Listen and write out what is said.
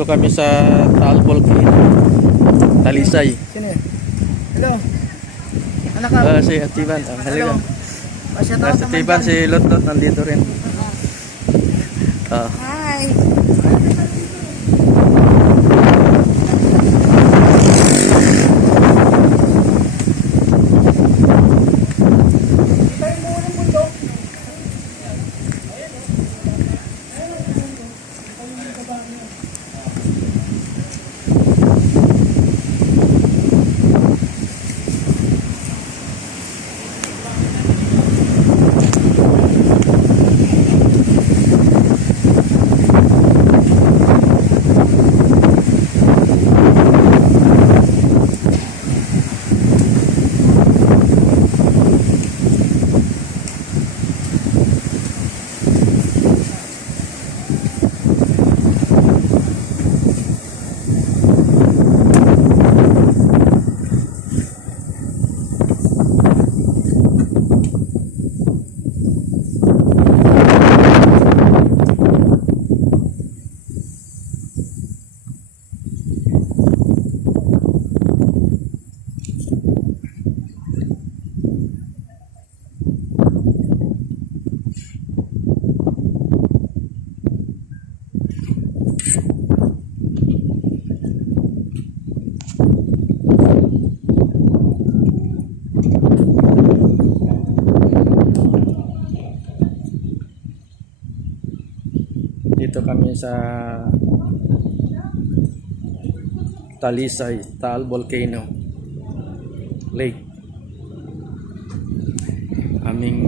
Dito kami sa Taal volcano, Talisay. Sino yun? Hello. Anak ka? Si Atiban, halika. Shoutout Si naman Atiban, dyan. si Lotot nandito rin. Hi. Dito kami sa Talisay, Taal volcano lake. Aming